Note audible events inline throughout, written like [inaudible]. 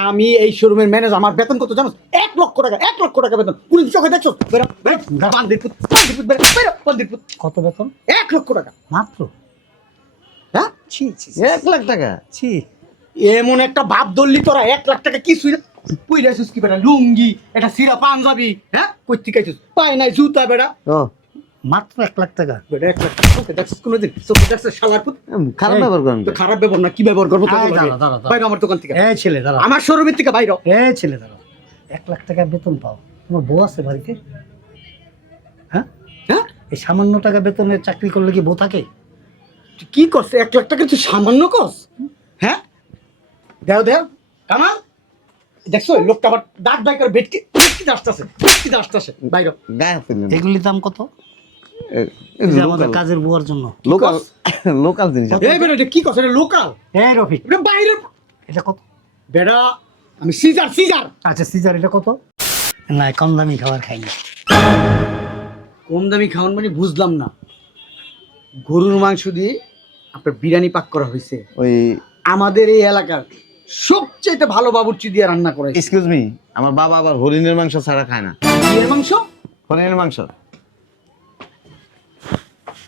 আমি এই শোরুমের ম্যানেজার আমার বেতন কত জানো এক লক্ষ টাকা এক লক্ষ টাকা বেতন। কোন চোখে দেখছ? কত বেতন? এক লক্ষ টাকা। মাত্র? হ্যাঁ? ছি ছি এক লাখ টাকা। ছি। এমন একটা ভাব ধরলি তোরা এক লাখ টাকা কিছুই না পুই রাইছিস কি বেটা লুঙ্গি একটা সিরা পাঞ্জাবি হ্যাঁ? কই আইছিস? পাই নাই জুতা বেটা। মাত্র এক লাখ টাকা। বেটা এক লাখ টাকা। চোখে দেখছিস কোনোদিন? চোখে দেখছিস শালার পুত? খারাপ ব্যবহার করেন তো খারাপ ব্যবহার না কি ব্যবহার করব। বাইরে আমার দোকান থেকে। এ ছেলে দাঁড়া। আমার শোরুমের থেকে বাইরে। এ ছেলে দাঁড়া। এক লাখ টাকা বেতন পাও। তোমার বউ আছে বাড়িতে? হ্যাঁ? হ্যাঁ? এই সামান্য টাকা বেতনে চাকরি করলে কি বউ থাকে? কি করছে এক লাখ টাকা তুই সামান্য কস হ্যাঁ? দেও দেও। কামাল দেখছ লোকটা আবার দাঁত করে বেটকে বেটকি আসতেছে বেটকি আসতেছে। বাইরে। এগুলির দাম কত? আমাদের কাজের বুয়ার জন্য। লোকাল লোকাল [laughs] জিনিস। এই বেটা এটা কি করছে এটা লোকাল এই রফিক। এটা বাইরের এটা কত? বেটা আমি সিজার সিজার আচ্ছা সিজার এটা কত? না কম দামি খাবার খাই না কম দামি খাওয়ান মানে বুঝলাম না। গরুর মাংস দিয়ে আপনার বিরিয়ানি পাক করা হয়েছে। ওই আমাদের এই এলাকার সবচেয়ে ভালো বাবুর্চি দিয়ে রান্না করে হয়েছে। এক্সকিউজ মি আমার বাবা আবার হরিণের মাংস ছাড়া খায় না। বিয়ের মাংস? হরিণের মাংস?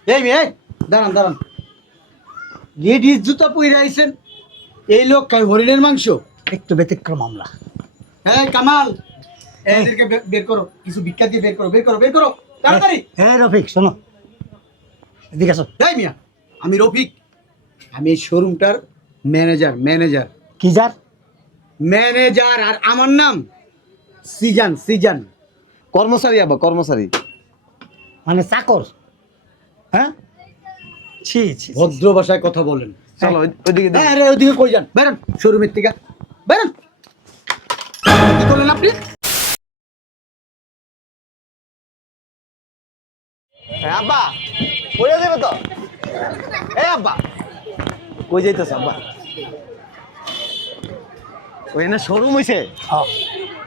এই মেয়ে দাঁড়ান দাঁড়ান। লেডিস জুতা পরে আইছেন এই লোক হরিণের মাংস? একটু ব্যতিক্রম আমরা। হ্যাঁ কামাল এদেরকে বের করো কিছু ভিক্ষা দিয়ে বের করো বের করো বের করো তাড়াতাড়ি। এই রফিক শোনো। এদিকে আসো। এই মিয়া আমি রফিক আমি এই শোরুমটার ম্যানেজার ম্যানেজার। কি যার? ম্যানেজার আর আমার নাম সিজান সিজান। কর্মচারী আবার কর্মচারী। মানে চাকর? হ্যাঁ? ছি। ভদ্র ভাষায় কথা বলেন। চলো ওই- ওইদিকে। হ্যাঁ কই যান? বেরোন শোরুমের থেকে বেরোন। কি করলেন আপনি? হ্যাঁ, আব্বা তো? এ আব্বা কই যাইতেছ আব্বা? ওই না শোরুম হইছে? হ্যাঁ।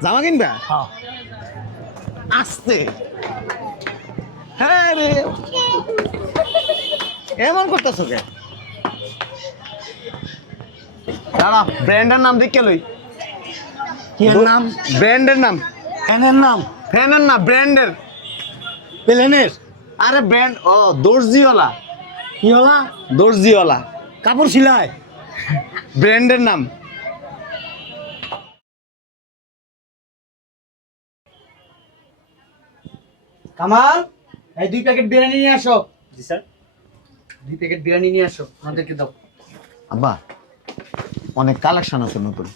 জামা কিনবা? হ্যাঁ। আসতে হ্যাঁ রে। এমন করতেছ কে? দাঁড়া ব্র্যান্ডের নাম দেখে লই। কি এর নাম? ব্র্যান্ডের নাম। ফ্যানের নাম? ফ্যানের না ব্র্যান্ডের। প্লেনের? আরে ব্র্যান্ড ও দর্জিওয়ালা। কি হলা দর্জিওয়ালা। কাপড় সিলাই? ব্র্যান্ডের নাম। কামাল? এই দুই প্যাকেট বিরিয়ানি নিয়ে আসো। জি স্যার। দুই প্যাকেট বিরিয়ানি নিয়ে আসো আমাদেরকে দাও। আব্বা অনেক কালেকশন আছে নতুন।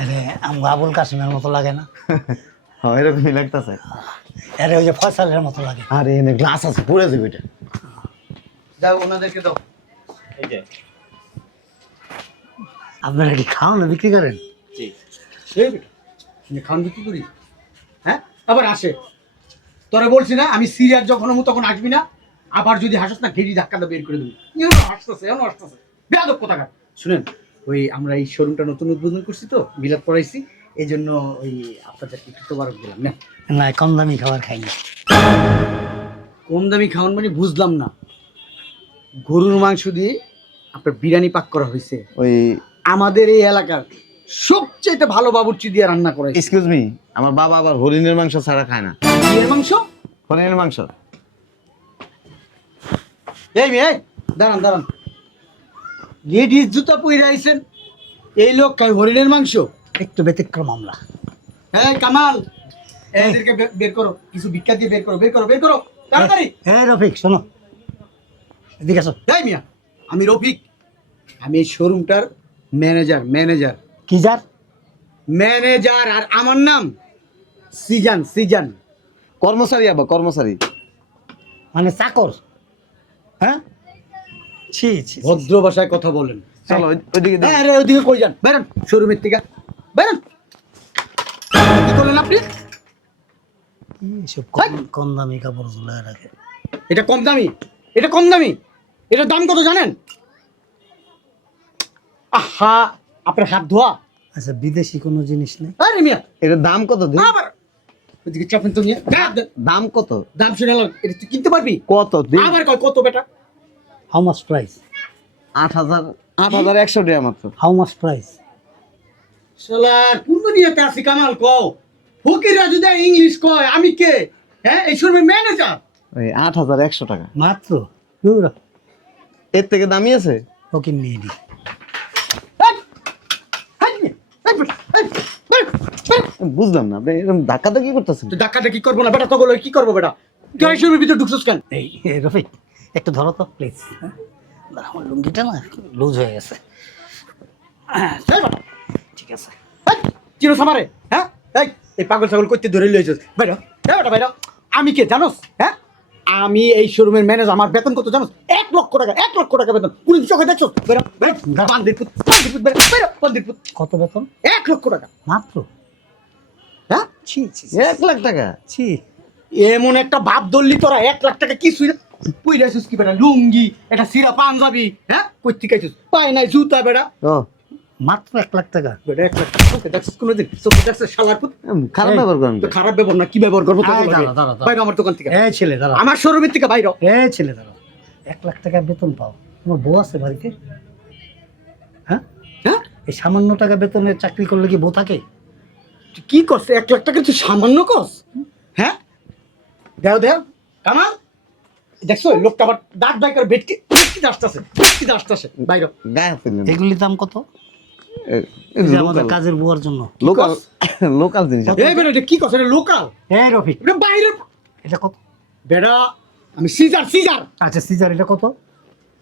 আরে আমগো আবুল কাসিমের মতো লাগে না। [laughs] হ্যাঁ এরকমই লাগতেছে। আরে ওই যে ফয়সালের মতো লাগে। আরে এনে গ্লাস আছে পুরে দেবে এটা। দাও ওনাদেরকে দাও। আপনারা কি খাও না বিক্রি করেন? এই বেটা, তুমি বিক্রি করি? হ্যাঁ? আবার আসে। তোরা বলছি না আমি সিরিয়াস যখন হব তখন আসবি না। আবার যদি হাসস না ঘেরি ধাক্কাটা বের করে দেবো। হাসতেছে এমন হাসতেছে। বেয়াদব কোথাকার। শুনেন ওই আমরা এই শোরুমটা নতুন উদ্বোধন করছি তো বিলাপ করাইছি এই জন্য ওই আপনাদেরকে একটু তোবারক দিলাম না? না কম দামি খাবার খাই না কম দামি খাওয়ান মানে বুঝলাম না। গরুর মাংস দিয়ে আপনার বিরিয়ানি পাক করা হয়েছে। ওই আমাদের এই এলাকার সবচেয়ে ভালো বাবুর্চি দিয়ে রান্না করে এক্সকিউজ মি আমার বাবা আবার হরিণের মাংস ছাড়া খায় না। বিয়ের মাংস? হরিণের মাংস। এই মেয়ে দাঁড়ান দাঁড়ান। লেডিস জুতা পরে আইছেন। এই লোক খায় হরিণের মাংস। একটু ব্যতিক্রম আমরা। হ্যাঁ কামাল এদেরকে বের করো কিছু ভিক্ষা দিয়ে বের করো বের করো বের করো তাড়াতাড়ি। এই রফিক শোনো। এদিকে আসো। এই মিয়া আমি রফিক। আমি এই শোরুমটার ম্যানেজার ম্যানেজার। কি যার? ম্যানেজার আর আমার নাম সিজান সিজান। কর্মচারী আবার কর্মচারী। মানে চাকর? হ্যাঁ? ছি ছি। ভদ্র ভাষায় কথা বলেন। চলো ওইদিকে। হ্যাঁ রে ওদিকে কই যান? বেরোন শোরুমের থেকে বেরোন। কি করলেন আপনি? এইসব কম কম দামি কাপড় ঝুলায় রাখে এটা কম দামি। এটা কম দামি। এটার দাম কত জানেন? আহা আপনার হাত ধোয়া। আচ্ছা বিদেশি কোনো জিনিস নেই? আরে মিয়া। এটার দাম কত দিন? আবার ওদিকে চাপেন তো নিয়ে। দাম কত? দাম শুনে এলাম এটা তুই কিনতে পারবি? কত? আবার কয় কত বেটা? হাউ মাস প্রাইস আট হাজার আট হাজার একশো টাকা মাত্র। হাউ মাস প্রাইস শালার কোন দুনিয়াতে আছি কামাল কও। ফকিররা যদি ইংলিশ কয় আমি কে? হ্যাঁ এই শোরুমের ম্যানেজার ওই আট হাজার একশো টাকা। মাত্র? এর থেকে দামি আছে? ওকে নিয়ে নি। বুঝলাম না আপনি এরকম ধাক্কা ধাক্কি করতেছেন তুই ধাক্কাটা কি করব না বেটা তো বলো কি করব বেটা? তুই শোরুমের ভিতরে ঢুকছিস কেন? এই রফিক একটু ধরো তো প্লিজ আমার লুঙ্গিটা না লুজ হয়ে গেছে। ঠিক আছে। চিনো সামারে হ্যাঁ? এই এই পাগল ছাগল করতে ধরে লইছিস বাইরে হ্যাঁ বেটা বাইরে আমি কে জানোস? হ্যাঁ? আমি এই শোরুমের ম্যানেজার আমার বেতন কত জানোস? এক লক্ষ টাকা এক লক্ষ টাকা বেতন। পুরো চোখে দেখছ বেরো বেরো। বান্দির পুত বেরো বেরো বান্দির কত বেতন? এক লক্ষ টাকা। মাত্র? হ্যাঁ? ছি এক লাখ টাকা? ছি। এমন একটা বাপ দললি তোরা এক লাখ টাকা কি সুই পুইরা আসিস কি বেটা? লুঙ্গি এটা সিরা পাঞ্জাবি হ্যাঁ? কই থেকে পাই নাই জুতা বেটা। মাত্র এক লাখ টাকা। বেটা এক লাখ টাকা। দেখছিস কোনোদিন চোখে দেখছিস শালার পুত? খারাপ ব্যবহার করেন তো খারাপ ব্যবহার না কি ব্যবহার করব। বাইরে আমার দোকান থেকে। এ ছেলে দাঁড়া। আমার শোরুমের থেকে বাইরে। এ ছেলে দাঁড়া। এক লাখ টাকা বেতন পাও। তোমার বউ আছে বাড়িতে? হ্যাঁ? হ্যাঁ? এই সামান্য টাকা বেতনের চাকরি করলে কি বউ থাকে? কি করছিস এক লাখ টাকা তুই সামান্য কস হ্যাঁ? দেও দেও। কামাল দেখছ লোকটা আবার ডাক বাই করে বেটকি বেটকি আসতেছে বেটকি আসতেছে। বাইরে। এগুলির দাম কত? আমাদের কাজের বুয়ার জন্য। লোকাল লোকাল [laughs] জিনিস আছে। এই বেটা এটা কি করছে? এটা লোকাল এই রফিক। এটা বাইরের এটা কত? বেটা আমি সিজার সিজার। আচ্ছা সিজার এটা কত?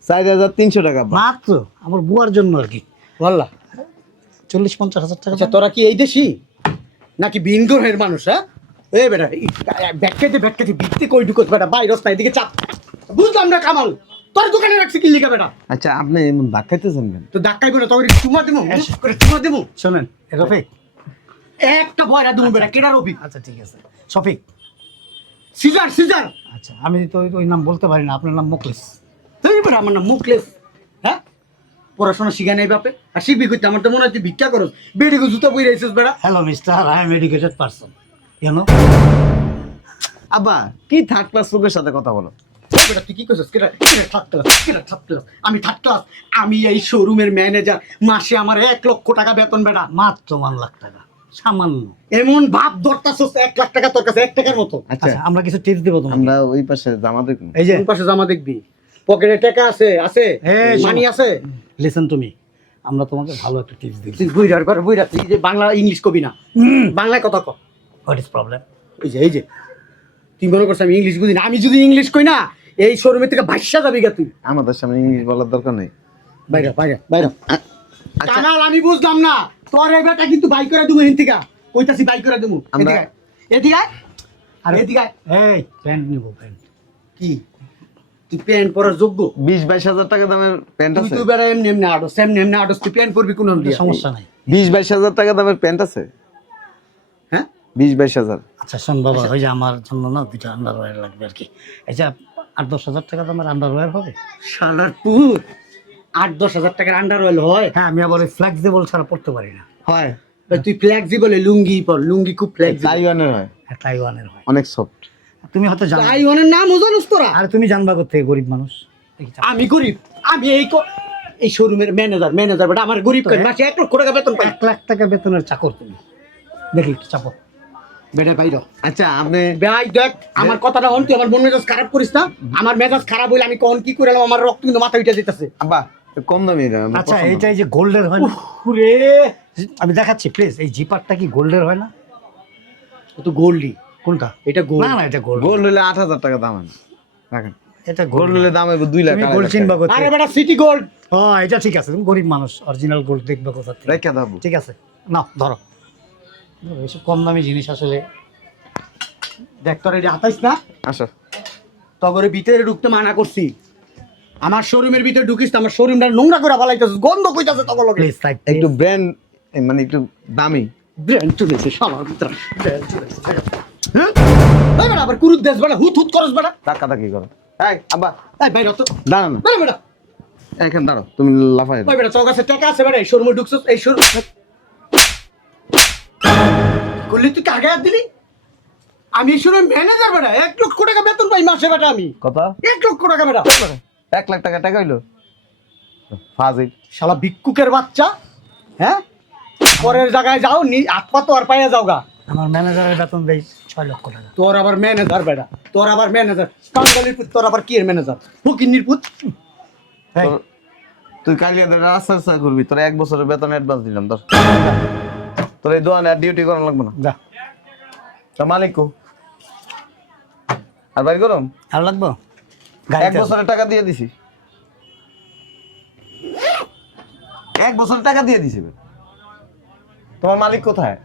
চার হাজার তিনশো টাকা মাত্র? আমার বুয়ার জন্য আর কি। বললা চল্লিশ পঞ্চাশ হাজার টাকা আচ্ছা তোরা কি এই দেশি? নাকি বিন গ্রহের মানুষ হ্যাঁ? এই বেটা ব্যাটকেতে ব্যাটকেতে ভিত্তি কই ঢুকোস বেটা? বাইরস না এদিকে চাপ। বুঝলাম না কামাল। তোর দোকানে রাখছি কি লিখা বেটা? আচ্ছা আপনি এমন ধাক্কাইতেছেন কেন তো ধাক্কাই বেটা তোর চুমা দেবো করে চুমা দেবো। শোনেন এ রফিক একটা ভয়রা দেবো বেটা কেডা রবি আচ্ছা ঠিক আছে। শফিক। সিজার সিজার। আচ্ছা আমি তো ওই- নাম বলতে পারি না আপনার নাম মুকলিস তুই বেটা আমার নাম হ্যাঁ পড়াশোনা শিখে নেই বাপে। আর শিখবি করতে আমার তো মনে হয় তুই ভিক্ষা করস। বেডিকে জুতো বই রেছিস বেড়া। Hello mister I am educated person you know আব্বা কি থার্ড ক্লাস লোকের সাথে কথা বলো? আমি থার্ড ক্লাস আমি এই শোরুমের ম্যানেজার মাসে আমার এক লক্ষ টাকা বেতন বেটা। মাত্র ওয়ান লাখ টাকা। সামান্য। এমন ভাব ধরতাছস এক লাখ টাকা তোর কাছে এক টাকার মতো। আচ্ছা আচ্ছা। আমরা কিছু টিপস দেবো তোমাকে। আমরা ওই পাশে জামা দেখুন এই যে। কোন পাশে জামা দেখবি। পকেটে টাকা আছে আছে? মানি আছে? লিসেন তুমি আমরা তোমাকে ভালো একটা টিপস দিই তুই বুইরার ঘরে বুইরা তুই যে বাংলা ইংলিশ কবি না। বাংলায় কথা ক। হোয়াট ইজ প্রবলেম এই যে এই যে। তুই মনে করছিস আমি ইংলিশ বুঝি না? আমি যদি ইংলিশ কই না এই শোরুমের থেকে ভাষা যাবি গা তুই। আমাদের সামনে ইংলিশ বলার দরকার নেই। বাইরে বাইরে বাইরে। আচ্ছা। কামাল আমি বুঝলাম না। তোর এই বেটা কিন্তু বাই করে দেবো হিন্তিকা কইতাছি বাই করে দেবো। এদিকে। এদিকে আয়। আরে এদিকে। এই প্যান্ট নিব প্যান্ট কি? তুই প্যান্ট পরার যোগ্য। বিশ বাইশ হাজার টাকা দামের প্যান্ট আছে? তুই বেড়া এমনি এমনি এমনি এমনি তুই প্যান্ট পরবি কোন সমস্যা নাই। বিশ বাইশ হাজার টাকা দামের প্যান্ট আছে? হ্যাঁ? বিশ বাইশ হাজার। আচ্ছা শোন বাবা ওই যে আমার জন্য না দুইটা আন্ডারওয়্যার লাগবে আর কি। এই যে আট দশ হাজার টাকা দামের আন্ডারওয়্যার হবে? শালার পুত। আট দশ হাজার টাকার আন্ডার হয়? হ্যাঁ আমি আবার ফ্লেক্সিবল ছাড়া পড়তে পারি না। হয়। তুই ফ্লেক্সিবল লুঙ্গি পর। লুঙ্গি খুব ফ্লেক্সিবল তাইওয়ানের হয়। হ্যাঁ তাইওয়ানের হয়। অনেক সফট তুমি হয়তো জানো। তাই অনেক নাম জানোস তোরা। আর তুমি জানবা থেকে গরিব মানুষ? আমি গরিব। আমি এই ক- এই শোরুমের ম্যানেজার ম্যানেজার বেটা আমার গরিব কেন। মাসে এক লক্ষ টাকা বেতন পাই। এক লাখ টাকা বেতনের চাকর তুমি। দেখি একটু চাপো। বেটা বাইর আচ্ছা আপনি ভাই দেখ আমার কথাটা হন তুই আমার মন মেজাজ খারাপ করিস না। আমার মেজাজ খারাপ হইলে আমি কখন কি করে আমার রক্ত কিন্তু মাথা উঠে যেতেছে আব্বা কম দামি আমার আচ্ছা। এইটাই যে গোল্ডের হয় না? রে। আমি দেখাচ্ছি প্লিজ এই জিপারটা কি গোল্ডের হয় না? ও তো গোল্ডি কোনটা? এটা গোল্ড না না এটা গোল্ড গোল্ড হলে আট হাজার টাকা দাম আছে। রাখেন। এটা গোল্ড গোল্ড হলে দাম হবে দুই লাখ গোল্ড চিনবা। কোথায়? আরে বেটা সিটি গোল্ড ও এটা ঠিক আছে। তুমি গরিব মানুষ অরিজিনাল গোল্ড দেখবে কোথা থেকে। রেখে দাও। ঠিক আছে। নাও ধরো। এসব কম দামি জিনিস আসলে দেখ তোর এটা হাতাইস না? আসো। তগরে ভিতরে ঢুকতে মানা করছি। আমার শোরুমের ভিতরে ঢুকিস না, আমার শোরুমটা নোংরা করে ফালাইতেছিস। গন্ধ কইতাছে তখন লগে। প্লিজ সাইড একটু ব্র্যান্ড মানে একটু দামি। ব্র্যান্ড চলেছে শালার ভিতরে। ব্র্যান্ড চলেছে হ্যাঁ এই বেটা আবার কুরুদ দেশ বেটা হুত হুত করস বেটা টাকা টাকি করো। এই আব্বা। এই বাইরে তো না বেটা এখানে দাঁড়াও তুমি লাফাই ওই বেটা তোর কাছে টাকা আছে বেটা এই শোরুমে ঢুকছিস এই শোরুম। করলি তুই কাকে হাত দিলি? আমি ম্যানেজার বেটা এক লক্ষ টাকা বেতন পাই মাসে বেটা আমি। কত? এক লক্ষ টাকা বেটা এক লাখ টাকা টাকা হইল? ফাজিল। শালা ভিক্ষুকের বাচ্চা হ্যাঁ? পরের জায়গায় যাও নি হাত পা তো আর পাইয়া যাও গা আমার ম্যানেজারের বেতন দেয় ছয় লক্ষ টাকা। তোর আবার ম্যানেজার বেটা তোর আবার ম্যানেজার কাঙ্গালির পুত তোর আবার কি এর ম্যানেজার ফকিন্নির পুত। তুই কালিয়া রাস্তা রাস্তা করবি। তোর এক বছরের বেতন অ্যাডভান্স দিলাম তোর তোর এই দোকানে আর ডিউটি করা লাগবে না। যা। তা মালিক কো আর বাড়ি গরম? আর লাগবো? এক বছরের টাকা দিয়ে দিছি। এক বছরের টাকা দিয়ে দিছি তোমার মালিক কোথায়?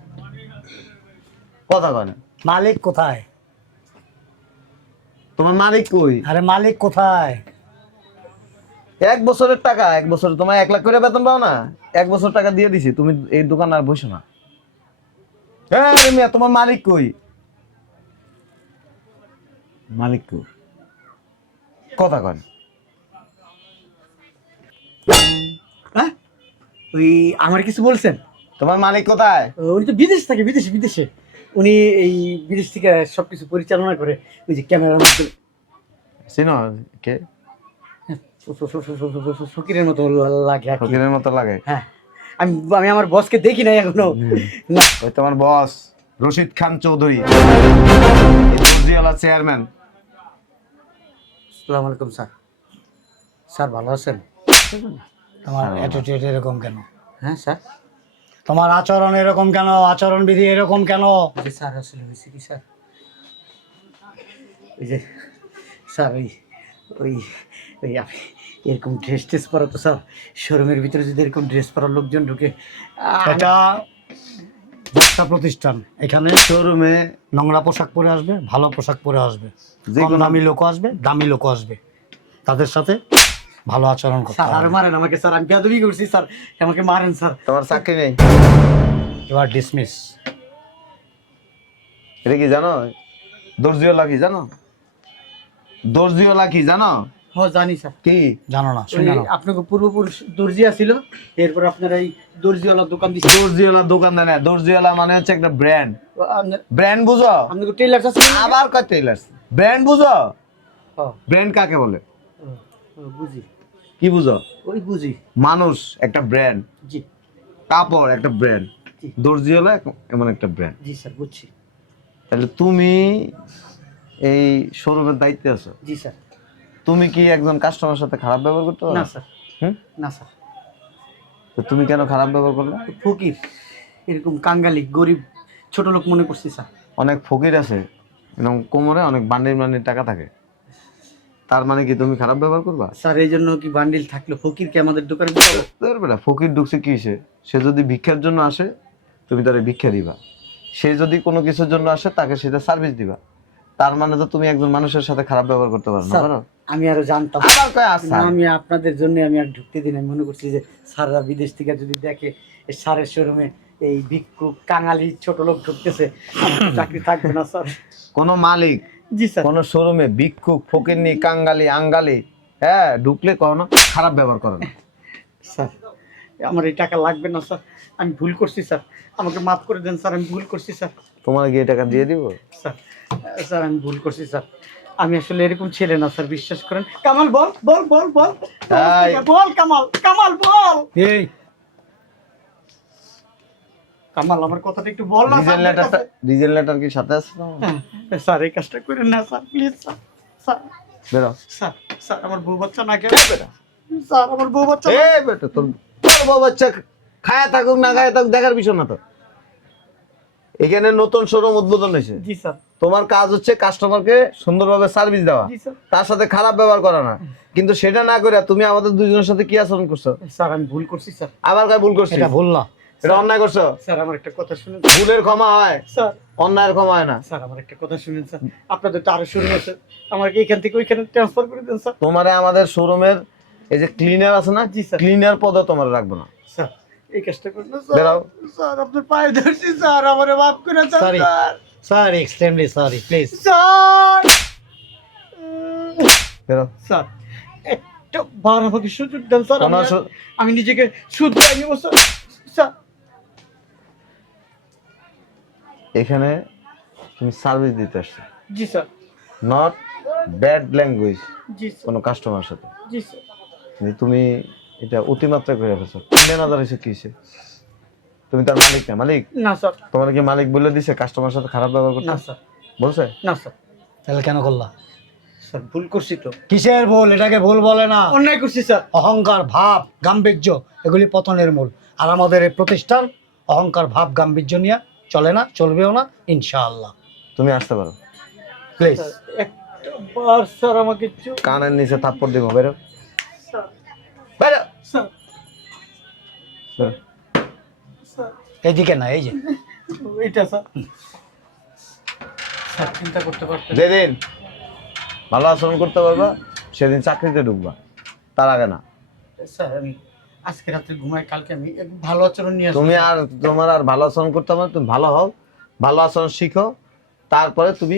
কথা কয় না। মালিক কোথায়? তোমার মালিক কই? আরে মালিক কোথায়? এক বছরের টাকা এক বছর। তোমার এক লাখ করে বেতন পাও না? এক বছর টাকা দিয়ে দিছি তুমি এই দোকান আর বসো না। হ্যাঁ মিয়া তোমার মালিক কই? মালিক কই? কথা কন হ্যাঁ? ওই আমার কিছু বলছেন? তোমার মালিক কোথায়? উনি তো বিদেশ থাকে বিদেশে বিদেশে। উনি এই বিদেশ থেকে সবকিছু পরিচালনা করে ওই যে ক্যামেরার মধ্যে। চিনো কে? ফকিরের মতো লাগে ফকিরের মতো লাগে? হ্যাঁ। আমি আমি আমার বসকে দেখি নাই এখনও। না। ওই তোমার বস রশিদ খান চৌধুরী। চেয়ারম্যান। আসসালামু আলাইকুম স্যার। স্যার ভালো আছেন? তোমার অ্যাটিটিউড এরকম কেন? হ্যাঁ স্যার। তোমার আচরণ এরকম কেন? আচরণ বিধি এরকম কেন? স্যার আসলে হয়েছে কি স্যার? ওই যে স্যার ওই ওই ওই আমি এরকম ড্রেস টেস পরা তো স্যার শোরুমের ভিতরে যদি এরকম ড্রেস পরা লোকজন ঢুকে এটা ব্যবসা প্রতিষ্ঠান। এখানে শোরুমে নোংরা পোশাক পরে আসবে ভালো পোশাক পরে আসবে। যে কম কোনো- দামি লোক আসবে দামি লোক আসবে। তাদের সাথে ভালো আচরণ করতে স্যার আর মারেন আমাকে স্যার আমি বেয়াদবি করছি স্যার আমাকে মারেন স্যার। তোমার চাকরি নেই? ইউ আর ডিসমিস এটা কি জানো? দর্জিওয়ালা কি জানো? দর্জিওয়ালা কি জানো? হ জানি স্যার। কি? জানো না শুনে নাও। আপনাকে পূর্বপুরুষ দর্জি ছিল এরপর আপনার এই দর্জিওয়ালার দোকান দিচ্ছে দর্জিওয়ালা দোকানদার না দর্জিওয়ালা মানে হচ্ছে একটা ব্র্যান্ড ব্র্যান্ড বুঝো? আপনাকে টেলার আছে আবার কয় টেইলার্স ব্র্যান্ড বুঝো? ব্র্যান্ড কাকে বলে? বুঝি। কি বুঝো? ওই বুঝি। মানুষ একটা ব্র্যান্ড জি। কাপড় একটা ব্র্যান্ড জি। দর্জিওয়ালা এক- এমন একটা ব্র্যান্ড জি স্যার বুঝছি। তাহলে তুমি এই শোরুমের দায়িত্বে আছো? জি স্যার। তুমি কি একজন কাস্টমার সাথে খারাপ ব্যবহার করতে পারো? না স্যার। হুম? না স্যার। তো তুমি কেন খারাপ ব্যবহার করলে? ফকির। এরকম কাঙ্গালি গরিব ছোট লোক মনে করছি স্যার। অনেক ফকির আছে এবং কোমরে অনেক বান্ডিল বান্ডিল টাকা থাকে। তার মানে কি তুমি খারাপ ব্যবহার করবা? স্যার এই জন্য কি বান্ডিল থাকলে ফকির ফকিরকে আমাদের দোকানে? তোর বেটা ফকির ঢুকছে কি সে? সে যদি ভিক্ষার জন্য আসে তুমি তারে ভিক্ষা দিবা। সে যদি কোনো কিছুর জন্য আসে তাকে সেটা সার্ভিস দিবা। তার মানে তো তুমি একজন মানুষের সাথে খারাপ ব্যবহার করতে পারো না পারো আমি আরও জানতাম। আমি আপনাদের জন্য আমি আর ঢুকতে দিন আমি মনে করছি যে স্যাররা বিদেশ থেকে যদি দেখে এই সারের শোরুমে এই ভিক্ষু কাঙালি ছোট লোক ঢুকতেছে চাকরি থাকবে না স্যার। কোনো মালিক জি স্যার। কোনো শোরুমে ভিক্ষুক ফকিরনি কাঙ্গালি আঙ্গালি হ্যাঁ ঢুকলে কখনো খারাপ ব্যবহার করে না। স্যার আমার এই টাকা লাগবে না স্যার। আমি ভুল করছি স্যার। আমাকে মাফ করে দেন স্যার আমি ভুল করছি স্যার। তোমার গিয়ে টাকা দিয়ে দিব? স্যার স্যার আমি ভুল করছি স্যার। আমি আসলে এরকম ছেলে না স্যার বিশ্বাস করেন। কামাল বল বল বল বল। বল কামাল কামাল বল। এই কামাল আমার কথাটা একটু বল না লেটারটা লেটার কি সাথে আছে তোমার? হ্যাঁ, স্যার এই কাজটা করেন না স্যার প্লিজ স্যার স্যার। বেরো। স্যার স্যার আমার বউ বাচ্চা না কেন স্যার আমার বউ বাচ্চা এ বেটা তোর বউ বাচ্চা খায় থাকুক না খায় থাকুক দেখার বিষয় না তো। এখানে নতুন শোরুম উদ্বোধন হয়েছে। জি স্যার। তোমার কাজ হচ্ছে কাস্টমারকে সুন্দরভাবে সার্ভিস দেওয়া। তার সাথে খারাপ ব্যবহার করা না। কিন্তু সেটা না করে তুমি আমাদের দুজনের সাথে কি আচরণ করছ? স্যার আমি ভুল করছি স্যার। আবার ভুল করছি এটা ভুল না। এটা অন্যায় করছ? স্যার আমার একটা কথা শুনুন। ভুলের ক্ষমা হয়। স্যার। অন্যায়ের ক্ষমা হয় না। স্যার আমার একটা কথা শুনুন স্যার। আপনাদের তো আরও শুরু আছে। আমাকে এখান থেকে ওইখানে ট্রান্সফার করে দেন স্যার। তোমারে আমাদের শোরুমের এই যে ক্লিনার আছে না জি, স্যার। ক্লিনার পদে তোমার রাখব না। স্যার এই কাজটা করুন স্যার। স্যার আপনার পায়ে ধরছি স্যার। আমার মাফ করে দেন sir. Sir extremely sorry please sir. বেরো। স্যার একটা বার আমাকে সুযোগ দেন স্যার। আমি নিজেকে শুধরে নিব স্যার। স্যার এখানে তুমি সার্ভিস দিতে আসছো। জি স্যার। নট ব্যাড ল্যাঙ্গুয়েজ জি স্যার। কোনো কাস্টমার সাথে। জি স্যার। কিন্তু তুমি এটা অতিমাত্রা করে ফেলছো। ম্যানেজার হয়েছে কি হয়েছে? তুমি তার মালিক না মালিক? না স্যার। তোমার কি মালিক বলে দিছে কাস্টমার সাথে খারাপ ব্যবহার করতে? না স্যার। বলছে? না স্যার। তাহলে কেন করলা? স্যার ভুল করছি তো। কিসের ভুল? এটাকে ভুল বলে না। অন্যায় করছি স্যার। অহংকার ভাব গাম্ভীর্য এগুলি পতনের মূল। আর আমাদের এই প্রতিষ্ঠান অহংকার ভাব গাম্ভীর্য নিয়ে চলে না চলবেও না ইনশাআল্লাহ। তুমি আসতে পারো। প্লিজ একটা বার স্যার আমাকে কানের নিচে থাপ্পড় দিব বেরো। স্যার। বেরো। এইদিকে না এই যে। এইটা স্যার। স্যার চিন্তা করতে পারতেন যেদিন ভালো আচরণ করতে পারবা সেদিন চাকরিতে ঢুকবা। তার আগে না। স্যার আমি আজকে রাত্রে ঘুমাই কালকে আমি ভালো আচরণ নিয়ে তুমি আর তোমার আর ভালো আচরণ করতে হবে তুমি ভালো হও ভালো আচরণ শিখো তারপরে তুমি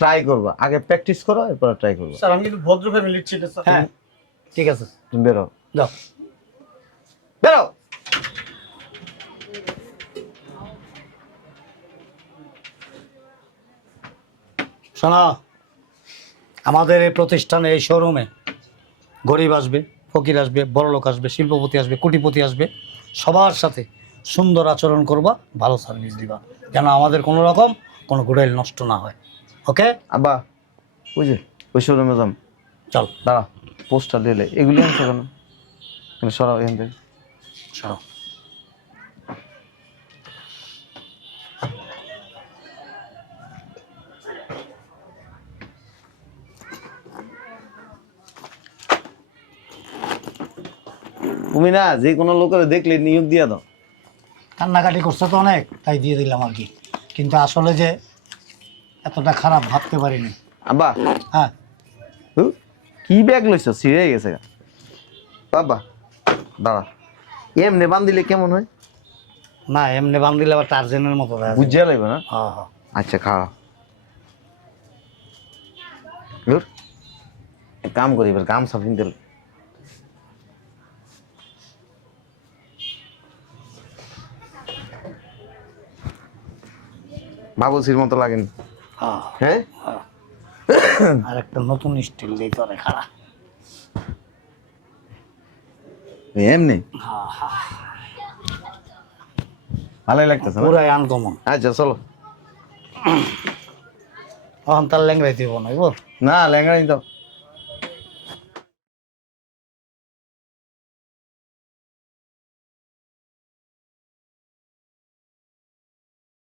ট্রাই করবা। আগে প্র্যাকটিস করো এরপরে ট্রাই করবা। স্যার আমি কিন্তু ভদ্র ফ্যামিলির ছেলে স্যার। হ্যাঁ ঠিক আছে তুমি বেরো। যাও। বেরো! শোনা আমাদের এই প্রতিষ্ঠানে এই শোরুমে গরিব আসবে। ফকির আসবে বড় লোক আসবে শিল্পপতি আসবে কোটিপতি আসবে সবার সাথে সুন্দর আচরণ করবা ভালো সার্ভিস দিবা। যেন আমাদের কোনো রকম কোনো গোডাইল নষ্ট না হয়। ওকে? আবা ওই যে ম্যাডাম চল। দাঁড়া পোস্টার দিলে এগুলি আনছো কেন? এখানে সরাও এখান থেকে। সরো তুমি না যে কোনো লোকের দেখলে নিয়োগ দিয়া দাও। কান্নাকাটি করছে তো অনেক তাই দিয়ে দিলাম আর কি। কিন্তু আসলে যে এতটা খারাপ ভাবতে পারিনি। আব্বা। হ্যাঁ। কি ব্যাগ লইছো? ছিঁড়ে গেছে। বাবা দাঁড়া। এমনি বান দিলে কেমন হয়? না এমনি বান দিলে আবার টার্জেনের মতো। বুঝিয়া লাগবে না? হ্যাঁ হ্যাঁ। আচ্ছা খাওয়া এক কাম করি এবার গামছা পিনতে বাবুসির মতো লাগেন। হ্যাঁ। হ্যাঁ? আর একটা নতুন স্টিল দিয়ে করে খাড়া এমনি? ভালোই লাগতেছে না? পুরাই আনকমন আচ্ছা চলো। তখন তার ল্যাংড়াই দিব না না লেঙ্গাই দাও।